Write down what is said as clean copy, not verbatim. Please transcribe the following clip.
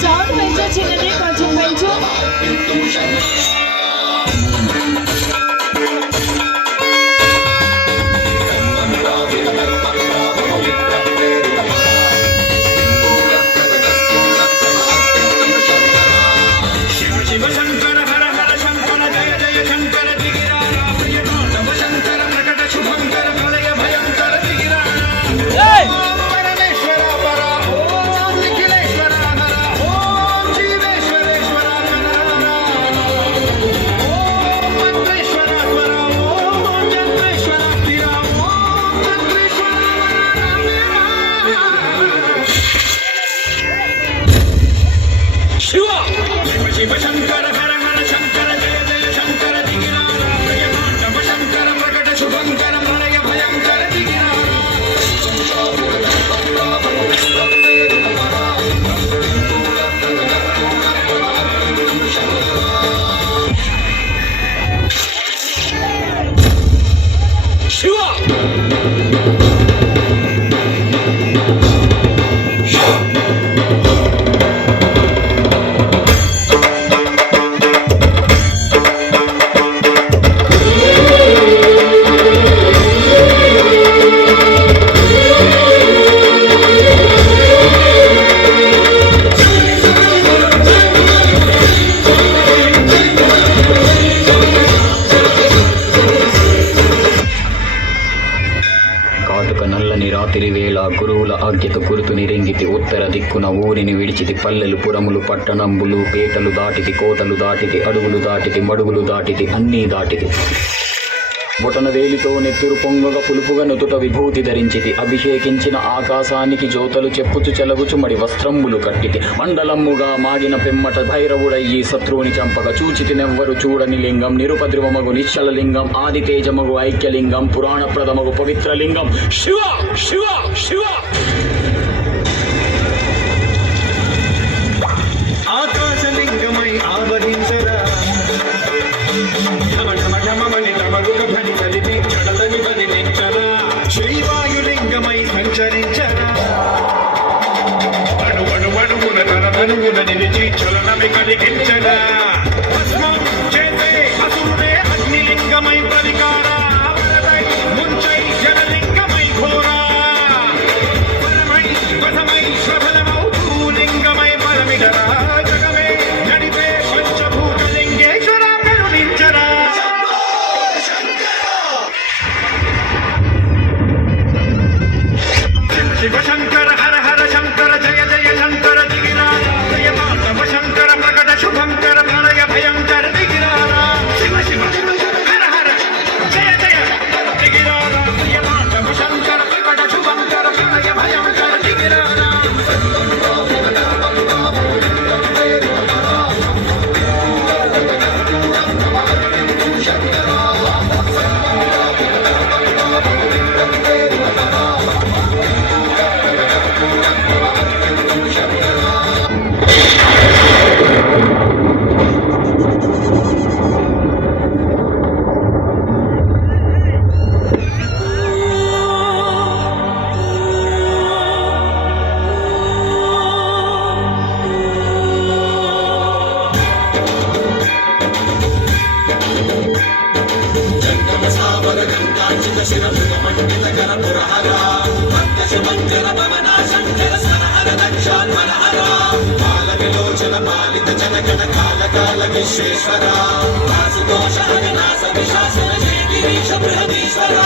Sound పెంచు చిన్నది, కొంచెం పెంచు. రాత్రివేళ గురువుల ఆజ్ఞత గురుతుని రెంగితి ఉత్తర దిక్కున ఊరిని విడిచితి పల్లెలు పురములు పట్టణంబులు పేటలు దాటితి కోటలు దాటితి అడుగులు దాటితి మడుగులు దాటితి అన్నీ దాటితి బొటన వేలితో నెత్తురు పొంగగా పులుపుగా నుతుట విభూతి ధరించితి అభిషేకించిన ఆకాశానికి జ్యోతలు చెప్పుచు చెలగుచు మడి వస్త్రంబులు కట్టితి మండలమ్ముగా మాగిన పిమ్మట భైరవుడయ్యి శత్రువుని చంపక చూచితి నెవ్వరు చూడని లింగం నిరుపద్రువమగు నిశ్చల లింగం ఆది తేజమగు ఐక్యలింగం పురాణ ప్రథమగు పవిత్ర లింగం శివ శివ శివ. ఆకాశలింగమై ఆవరించరా శ్రీవాయులింగమై సంచరించరా అణువణువణువున తనమణువున నిలిచి చలనమి కలిగించరా భస్మం చేసే అసురుడే అగ్నిలింగమై ప్రవికారా ముంచై జలలింగమై ఘోరా పరమై వసమై స్వఫలమౌ భూలింగమై పరమిడరా జగమే నడిపే పంచభూతలింగేశ్వర కరుణించరా. శివ శంకర హర హర శంకర జయ జయ శంకర దిగిరారా జయ మాధవ శంకర ప్రకట శుభంకర ప్రళయ భయంకర దిగిరారా శివ శివ హర హర జయ జయ దిగిరారా జయ మాధవ శంకర ప్రకట శుభంకర ప్రళయ భయంకర దిగిరారా. విశ్వేశ్వర వాసుదోష వినాశ విశాసన జయ గిరీశ బృహదీశ్వర.